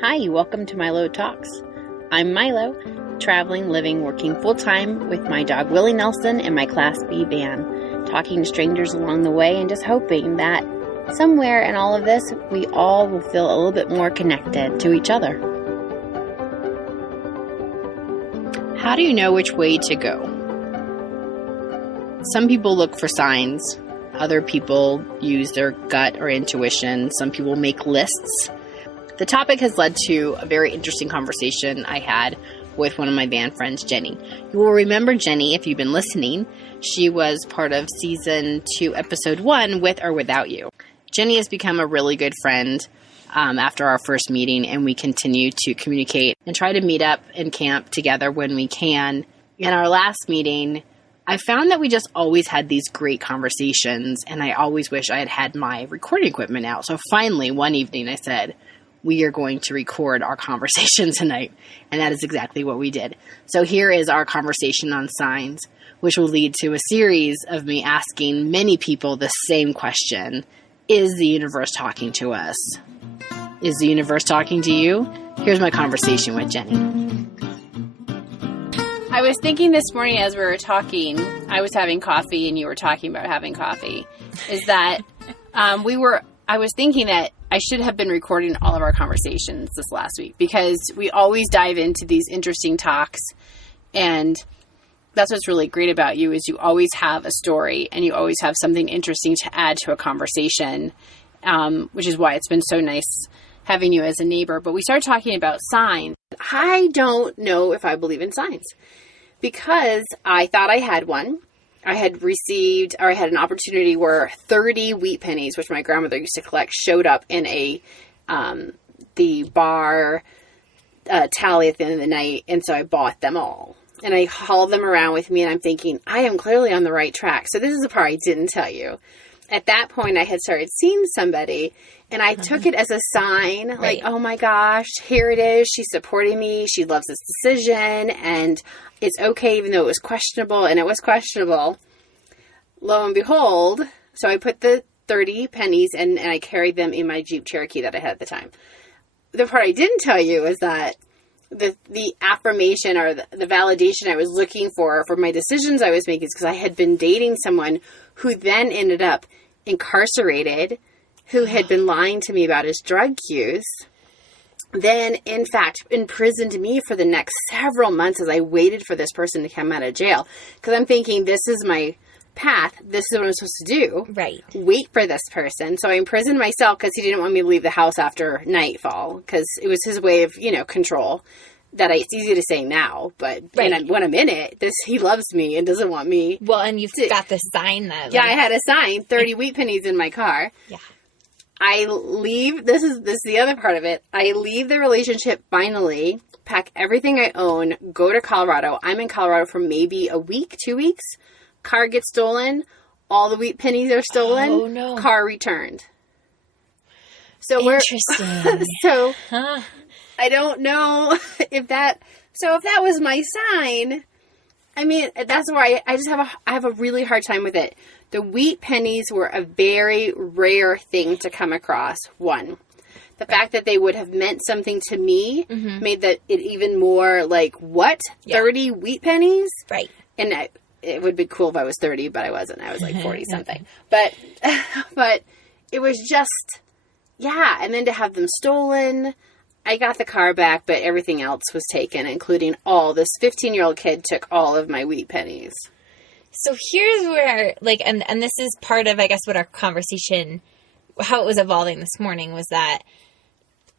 Hi, welcome to Milo Talks. I'm Milo, traveling, living, working full-time with my dog Willie Nelson and my Class B van, talking to strangers along the way and just hoping that somewhere in all of this, we all will feel a little bit more connected to each other. How do you know which way to go? Some people look for signs. Other people use their gut or intuition. Some people make lists. The topic has led to a very interesting conversation I had with one of my band friends, Jenny. You will remember Jenny if you've been listening. She was part of Season 2, Episode 1, With or Without You. Jenny has become a really good friend after our first meeting, and we continue to communicate and try to meet up and camp together when we can. In our last meeting, I found that we just always had these great conversations, and I always wish I had had my recording equipment out. So finally, one evening, I said, we are going to record our conversation tonight. And that is exactly what we did. So here is our conversation on signs, which will lead to a series of me asking many people the same question. Is the universe talking to us? Is the universe talking to you? Here's my conversation with Jenny. I was thinking this morning as we were talking, I was having coffee and you were talking about having coffee, is that I was thinking that I should have been recording all of our conversations this last week because we always dive into these interesting talks, and that's what's really great about you is you always have a story and you always have something interesting to add to a conversation, which is why it's been so nice having you as a neighbor. But we started talking about signs. I don't know if I believe in signs because I thought I had one. I had received, or I had an opportunity where 30 wheat pennies, which my grandmother used to collect, showed up in the bar tally at the end of the night. And so I bought them all. And I hauled them around with me, and I'm thinking, I am clearly on the right track. So this is the part I didn't tell you. At that point, I had started seeing somebody, and I took it as a sign, like, oh my gosh, here it is. She's supporting me. She loves this decision, and it's okay, even though it was questionable, and it was questionable. Lo and behold, so I put the 30 pennies, and I carried them in my Jeep Cherokee that I had at the time. The part I didn't tell you is that the affirmation or the validation I was looking for my decisions I was making is because I had been dating someone who then ended up incarcerated, who had been lying to me about his drug use, then, in fact, imprisoned me for the next several months as I waited for this person to come out of jail. Because I'm thinking, this is my path. This is what I'm supposed to do. Right. Wait for this person. So I imprisoned myself because he didn't want me to leave the house after nightfall. Because it was his way of, control. It's easy to say now, but when I'm in it, he loves me and doesn't want me. Well, and you've got the sign that. Yeah, I had a sign, 30 wheat pennies in my car. Yeah. I leave, this is the other part of it. I leave the relationship finally, pack everything I own, go to Colorado. I'm in Colorado for maybe a week, 2 weeks. Car gets stolen. All the wheat pennies are stolen. Oh, no. Car returned. So interesting. I don't know if that was my sign. I mean, that's why I just have a really hard time with it. The wheat pennies were a very rare thing to come across. One, the fact that they would have meant something to me made it even more like, what? Yeah. 30 wheat pennies? Right. And it would be cool if I was 30, but I wasn't. I was like 40 something. But it was just, yeah. And then to have them stolen. I got the car back, but everything else was taken, including this 15-year-old kid took all of my wheat pennies. So here's where, and this is part of, I guess, what our conversation, how it was evolving this morning was that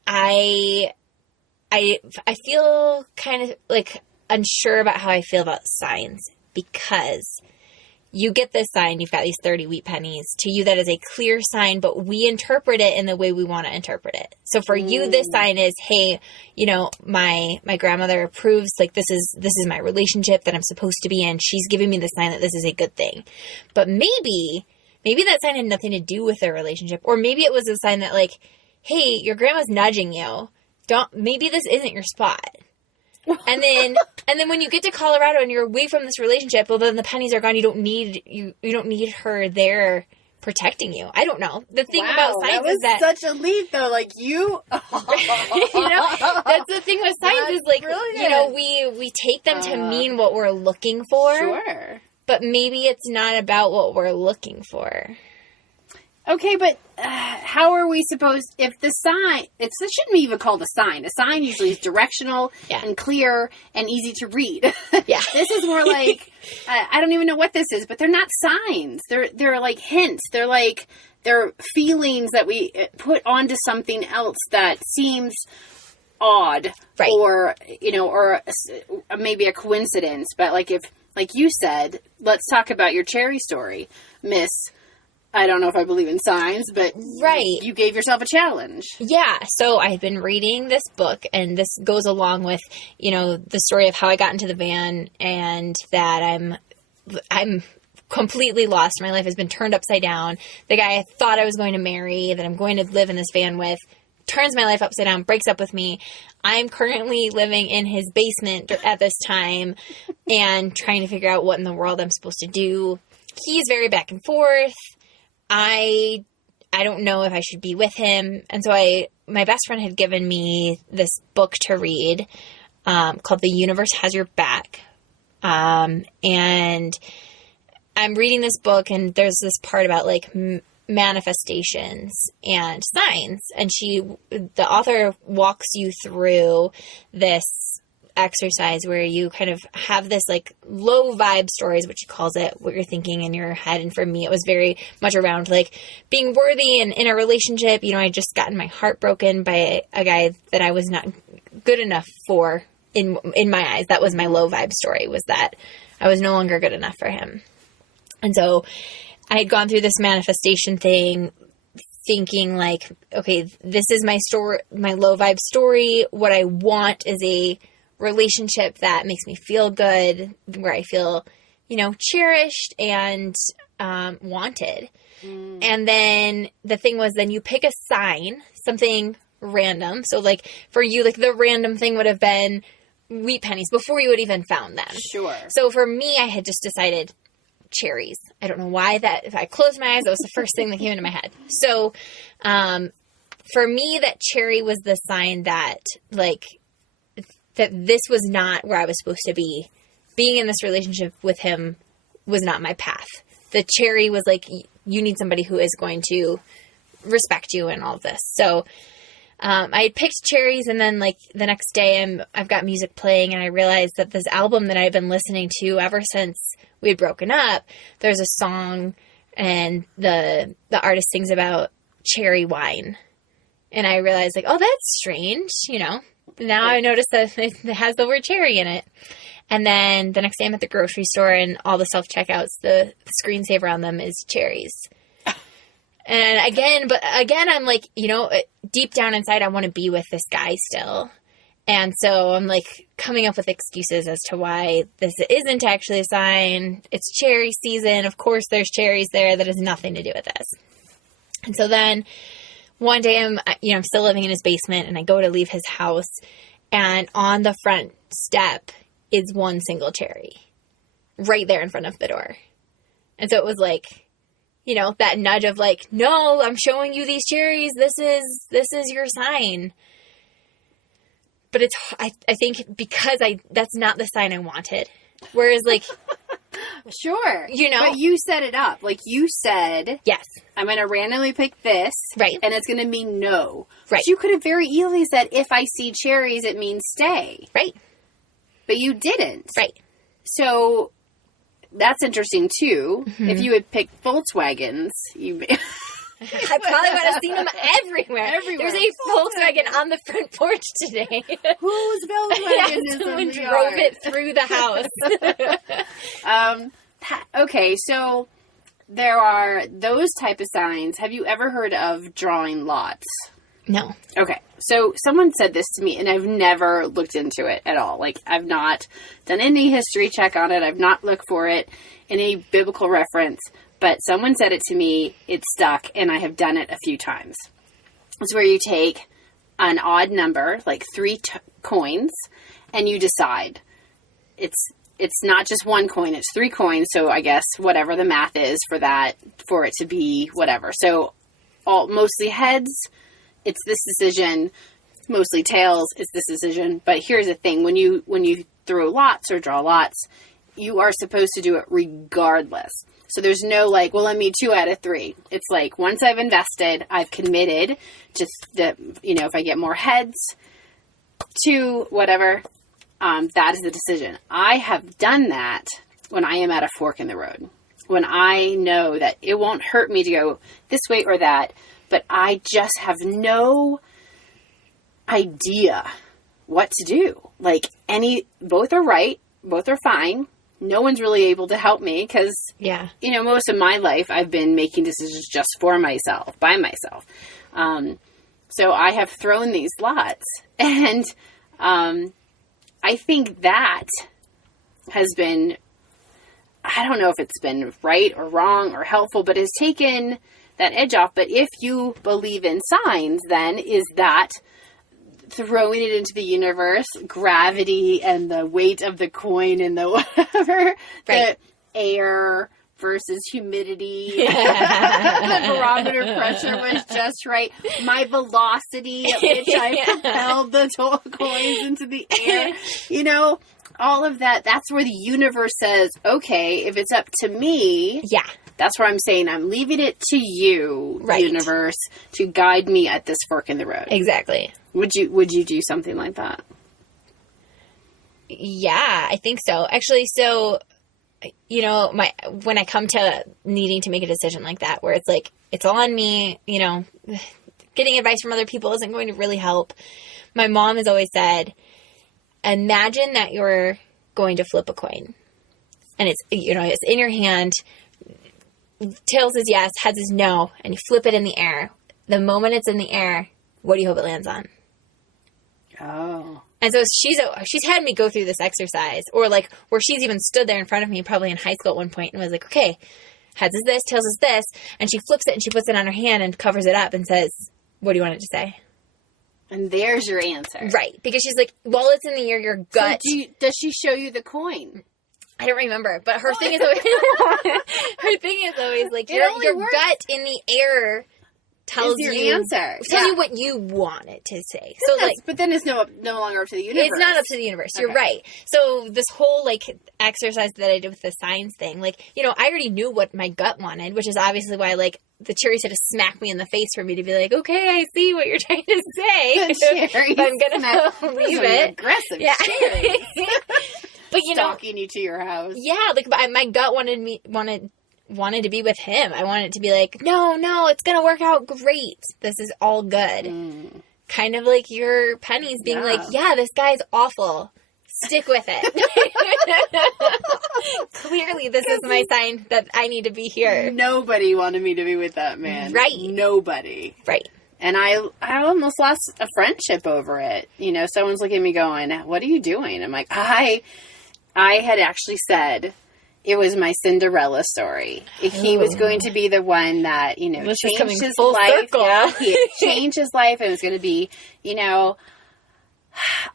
I feel kind of unsure about how I feel about signs because you get this sign, you've got these 30 wheat pennies. To you, that is a clear sign, but we interpret it in the way we want to interpret it. So for you, this sign is, hey, my grandmother approves, this is my relationship that I'm supposed to be in. She's giving me the sign that this is a good thing. But maybe that sign had nothing to do with their relationship. Or maybe it was a sign that hey, your grandma's nudging you. Maybe this isn't your spot. And then when you get to Colorado and you're away from this relationship, well, then the pennies are gone. You don't need her there protecting you. I don't know. The thing about science is that such a leap, though. Like you, you know, like, brilliant. you know, we take them to mean what we're looking for. Sure. But maybe it's not about what we're looking for. Okay, but how are we supposed, if the sign, it shouldn't be even called a sign. A sign usually is directional and clear and easy to read. Yeah. This is more like, I don't even know what this is, but they're not signs. They're like hints. They're feelings that we put onto something else that seems odd. Right. Or, you know, or maybe a coincidence. But like if, like you said, let's talk about your cherry story, Miss. I don't know if I believe in signs, but you gave yourself a challenge. Yeah. So I had been reading this book, and this goes along with, you know, the story of how I got into the van and that I'm completely lost. My life has been turned upside down. The guy I thought I was going to marry, that I'm going to live in this van with, turns my life upside down, breaks up with me. I'm currently living in his basement at this time and trying to figure out what in the world I'm supposed to do. He's very back and forth. I don't know if I should be with him. And so my best friend had given me this book to read called The Universe Has Your Back. And I'm reading this book, and there's this part about like manifestations and signs. And the author walks you through this exercise where you kind of have this like low vibe stories, which she calls it, what you're thinking in your head. And for me, it was very much around like being worthy and in a relationship. You know, I just gotten my heart broken by a guy that I was not good enough for in my eyes. That was my low vibe story, was that I was no longer good enough for him. And so I had gone through this manifestation thing, thinking like, okay, this is my story, my low vibe story. What I want is a relationship that makes me feel good, where I feel, you know, cherished and wanted. And then the thing was, then you pick a sign, something random. So like for you, like the random thing would have been wheat pennies before you had even found them. Sure. So for me, I had just decided cherries. I don't know why that, if I closed my eyes, that was the first thing that came into my head. So for me, that cherry was the sign that like, that this was not where I was supposed to be. Being in this relationship with him was not my path. The cherry was like, you need somebody who is going to respect you and all of this. So I had picked cherries, and then like the next day I've got music playing, and I realized that this album that I've been listening to ever since we had broken up, there's a song and the artist sings about cherry wine. And I realized like, oh, that's strange, you know. Now I notice that it has the word cherry in it. And then the next day I'm at the grocery store, and all the self-checkouts, the screensaver on them is cherries. And again, I'm like, you know, deep down inside, I want to be with this guy still. And so I'm like coming up with excuses as to why this isn't actually a sign. It's cherry season. Of course there's cherries there. That has nothing to do with this. And so then one day I'm still living in his basement, and I go to leave his house, and on the front step is one single cherry right there in front of the door. And so it was like, you know, that nudge of like, no, I'm showing you these cherries. This is your sign. But I think because that's not the sign I wanted. Whereas like, sure, you know, but you set it up. Like you said, yes, I'm going to randomly pick this, right, and it's going to mean no. Right. But you could have very easily said, if I see cherries, it means stay. Right. But you didn't. Right. So that's interesting too. Mm-hmm. If you had picked Volkswagens, I probably would have seen them everywhere. There's a Volkswagen on the front porch today. Whose Volkswagen is someone drove it through the house. Okay, so there are those type of signs. Have you ever heard of drawing lots? No. Okay, so someone said this to me, and I've never looked into it at all. Like, I've not done any history check on it. I've not looked for it in a biblical reference. But someone said it to me, it stuck, and I have done it a few times. It's where you take an odd number, like 3 coins, and you decide. It's not just one coin, it's 3 coins, so I guess whatever the math is for that, for it to be whatever. So mostly heads, it's this decision. mostly tails is this decision. But here's the thing. When you throw lots or draw lots, you are supposed to do it regardless. So there's no like, well, let me 2 out of 3. It's like, once I've invested, I've committed to the, if I get more heads, 2, whatever, that is the decision. I have done that when I am at a fork in the road. When I know that it won't hurt me to go this way or that, but I just have no idea what to do. Like, both are right, both are fine. No one's really able to help me because, most of my life I've been making decisions just for myself, by myself. So I have thrown these lots, and I think that has been, I don't know if it's been right or wrong or helpful, but it's taken that edge off. But if you believe in signs, then is that throwing it into the universe, gravity and the weight of the coin and the whatever, the air versus humidity, the barometer pressure was just right, my velocity at which I propelled the coins into the air, all of that, that's where the universe says, okay, if it's up to me, that's where I'm saying I'm leaving it to you, universe, to guide me at this fork in the road. Exactly. Would you do something like that? Yeah, I think so. Actually, so, when I come to needing to make a decision like that, where it's like, it's all on me, getting advice from other people isn't going to really help. My mom has always said, imagine that you're going to flip a coin and it's in your hand. Tails is yes, heads is no, and you flip it in the air. The moment it's in the air, what do you hope it lands on? Oh. And so she's had me go through this exercise, or like where she's even stood there in front of me, probably in high school at one point, and was like, okay, heads is this, tails is this, and she flips it and she puts it on her hand and covers it up and says, what do you want it to say? And there's your answer. Right. Because she's like, while it's in the air, your gut. So does she show you the coin? I don't remember, but her thing is always like your gut in the air tells your you answer. Tells you what you want it to say. So but then it's no longer up to the universe. It's not up to the universe. You're right. So this whole exercise that I did with the signs thing, I already knew what my gut wanted, which is obviously why the cherries had to smack me in the face for me to be like, okay, I see what you're trying to say. But I'm gonna believe it. Aggressive cherries. But stalking you to your house. Yeah, my gut wanted to be with him. I wanted it to be like, no, it's gonna work out great. This is all good. Kind of like your pennies being like, yeah, this guy's awful. Stick with it. Clearly, this is my sign that I need to be here. Nobody wanted me to be with that man. Right. Nobody. Right. And I almost lost a friendship over it. Someone's looking at me going, what are you doing? I'm like, I had actually said it was my Cinderella story. He was going to be the one that, changed his life. Yeah, he had changed his life. It was going to be,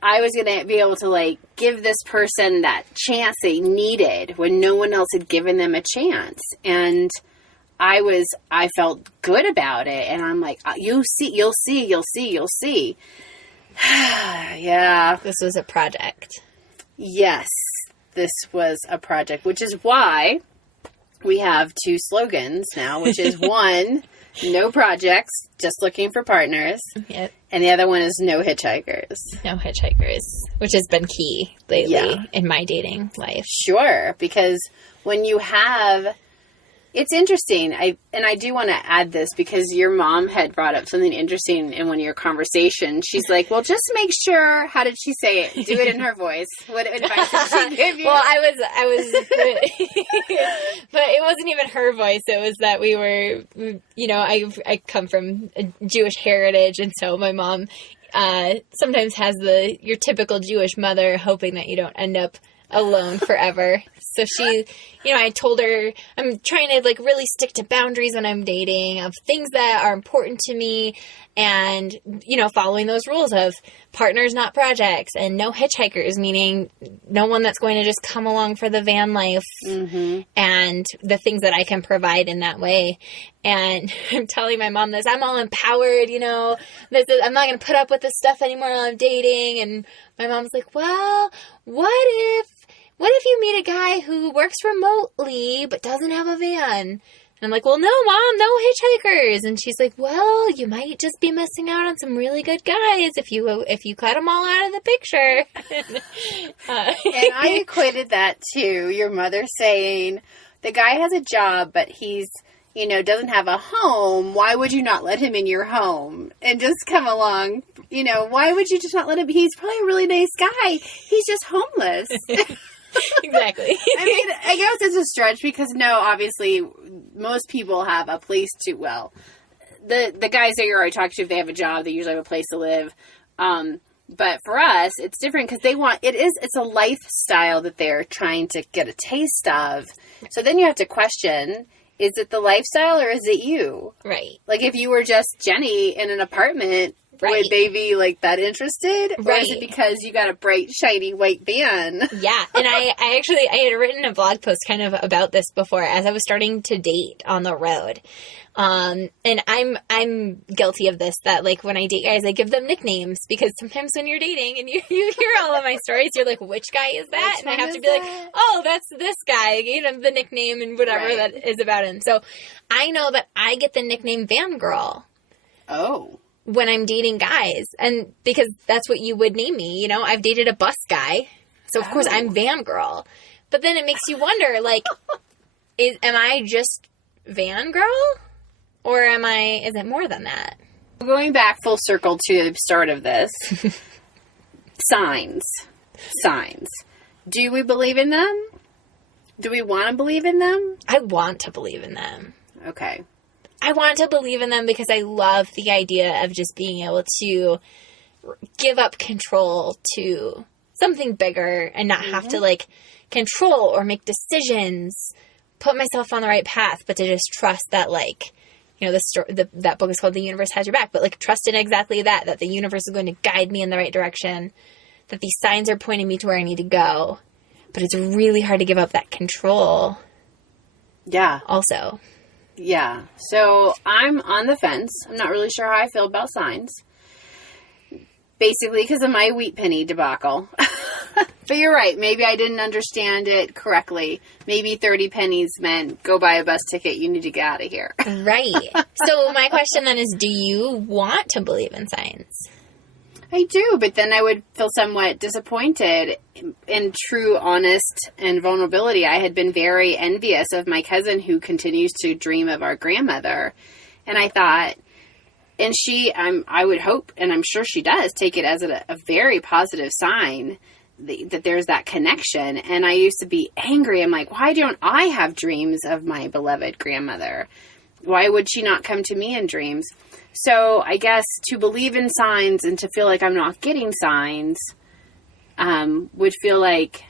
I was going to be able to give this person that chance they needed when no one else had given them a chance. And I felt good about it. And I'm like, you'll see. Yeah. This was a project. Yes, this was a project, which is why we have 2 slogans now, which is one, no projects, just looking for partners. Yep. And the other one is no hitchhikers. No hitchhikers, which has been key lately in my dating life. Sure, because when you have... It's interesting. I do want to add this because your mom had brought up something interesting in one of your conversations. She's like, well, just make sure, how did she say it? Do it in her voice. What advice did she give you? Well, I was, but it wasn't even her voice. It was that we were, I come from a Jewish heritage. And so my mom sometimes has your typical Jewish mother hoping that you don't end up alone forever. So she, I told her I'm trying to really stick to boundaries when I'm dating, of things that are important to me, and following those rules of partners, not projects, and no hitchhikers, meaning no one that's going to just come along for the van life, and the things that I can provide in that way. And I'm telling my mom this. I'm all empowered, you know. I'm not going to put up with this stuff anymore while I'm dating. And my mom's like, well, what if you meet a guy who works remotely but doesn't have a van? And I'm like, well, no, Mom, no hitchhikers. And she's like, well, you might just be missing out on some really good guys if you cut them all out of the picture. And I equated that to your mother saying, the guy has a job, but he's, you know, doesn't have a home. Why would you not let him in your home and just come along? You know, why would you just not let him? He's probably a really nice guy. He's just homeless. Exactly. I mean, I guess it's a stretch because obviously most people have a place to, well, the guys that you're already talking to, if they have a job, they usually have a place to live. But for us, it's different because it's a lifestyle that they're trying to get a taste of. So then you have to question, is it the lifestyle or is it you? Right. Like if you were just Jenny in an apartment, right. Would they be like that interested? Right. Or is it because you got a bright, shiny white van? Yeah. And I had written a blog post kind of about this before as I was starting to date on the road. And I'm guilty of this, that like when I date guys, I give them nicknames because sometimes when you're dating and you hear all of my stories, you're like, which guy is that? And I have to be like, oh, that's this guy, you know, the nickname and whatever right. that is about him. So I know that I get the nickname Van Girl. Oh. When I'm dating guys, and because that's what you would name me, you know, I've dated a bus guy, so of course I'm Van Girl. But then it makes you wonder, like, am I just Van Girl, or is it more than that? Going back full circle to the start of this, signs. Do we believe in them? Do we want to believe in them? I want to believe in them. Okay. I want to believe in them because I love the idea of just being able to give up control to something bigger and not have to like control or make decisions, put myself on the right path, but to just trust that, like, you know, that book is called The Universe Has Your Back, but like trust in exactly that the universe is going to guide me in the right direction, that these signs are pointing me to where I need to go. But it's really hard to give up that control. Yeah. Also. Yeah. So I'm on the fence. I'm not really sure how I feel about signs. Basically because of my wheat penny debacle. But you're right. Maybe I didn't understand it correctly. Maybe 30 pennies meant go buy a bus ticket. You need to get out of here. Right. So my question then is, do you want to believe in signs? I do, but then I would feel somewhat disappointed. In true, honest, and vulnerability, I had been very envious of my cousin who continues to dream of our grandmother. And I thought, and I would hope, and I'm sure she does, take it as a very positive sign that there's that connection. And I used to be angry. I'm like, why don't I have dreams of my beloved grandmother? Why would she not come to me in dreams? So I guess to believe in signs and to feel like I'm not getting signs would feel like,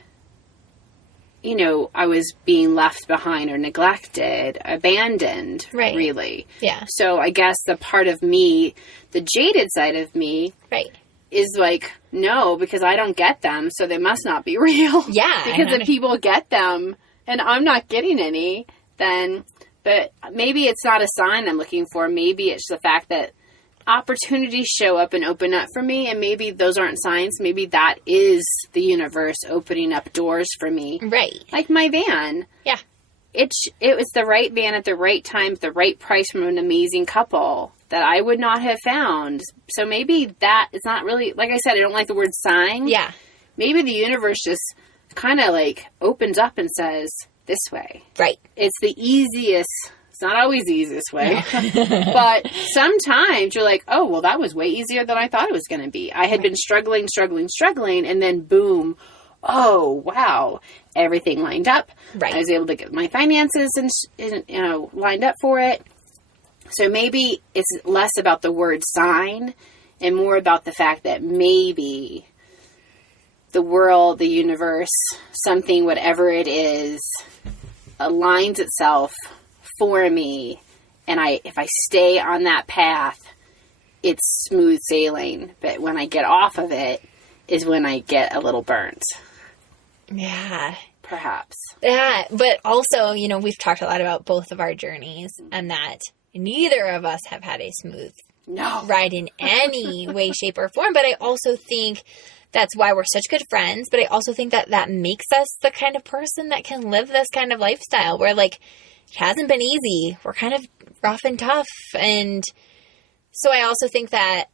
you know, I was being left behind or neglected, abandoned, right. Really. Yeah. So I guess the part of me, the jaded side of me, right, is like, no, because I don't get them, so they must not be real. Yeah. Because if people get them and I'm not getting any, then... But maybe it's not a sign I'm looking for. Maybe it's the fact that opportunities show up and open up for me, and maybe those aren't signs. Maybe that is the universe opening up doors for me. Right. Like my van. Yeah. It was the right van at the right time, at the right price from an amazing couple that I would not have found. So maybe that is not really, like I said, I don't like the word sign. Yeah. Maybe the universe just kind of like opens up and says, this way. Right. It's the easiest. It's not always the easiest way. But sometimes you're like, oh, well, that was way easier than I thought it was going to be. I had been struggling, and then boom, oh, wow, everything lined up. Right. I was able to get my finances and lined up for it. So maybe it's less about the word sign and more about the fact that maybe the world, the universe, something, whatever it is, aligns itself for me. And if I stay on that path, it's smooth sailing. But when I get off of it is when I get a little burnt. Yeah. Perhaps. Yeah. But also, you know, we've talked a lot about both of our journeys and that, neither of us have had a smooth No. ride in any way, shape, or form. But I also think that's why we're such good friends. But I also think that that makes us the kind of person that can live this kind of lifestyle where, like, it hasn't been easy. We're kind of rough and tough. And so I also think that,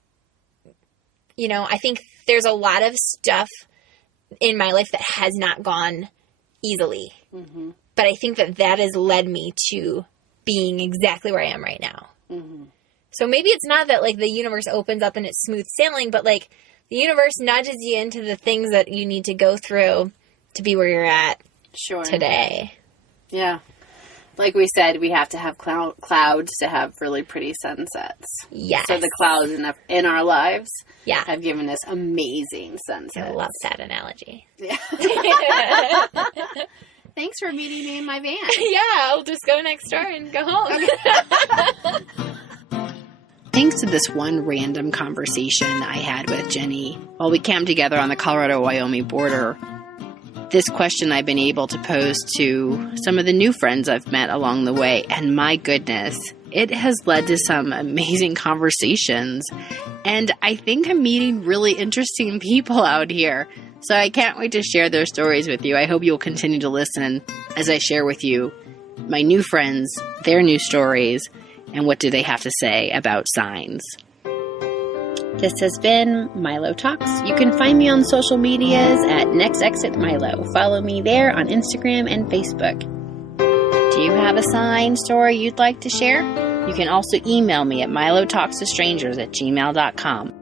you know, I think there's a lot of stuff in my life that has not gone easily. Mm-hmm. But I think that that has led me to being exactly where I am right now. Mm-hmm. So maybe it's not that, like, the universe opens up and it's smooth sailing, but, like, the universe nudges you into the things that you need to go through to be where you're at today. Yeah. Like we said, we have to have clouds to have really pretty sunsets. Yes. So the clouds in our lives have given us amazing sunsets. I love that analogy. Yeah. Thanks for meeting me in my van. Yeah, I'll just go next door and go home. Okay. Thanks to this one random conversation I had with Jenny while we camped together on the Colorado-Wyoming border, this question I've been able to pose to some of the new friends I've met along the way, and my goodness, it has led to some amazing conversations, and I think I'm meeting really interesting people out here. So I can't wait to share their stories with you. I hope you'll continue to listen as I share with you my new friends, their new stories, and what do they have to say about signs. This has been Milo Talks. You can find me on social medias at Next Exit Milo. Follow me there on Instagram and Facebook. Do you have a sign story you'd like to share? You can also email me at milotalkstostrangers@gmail.com.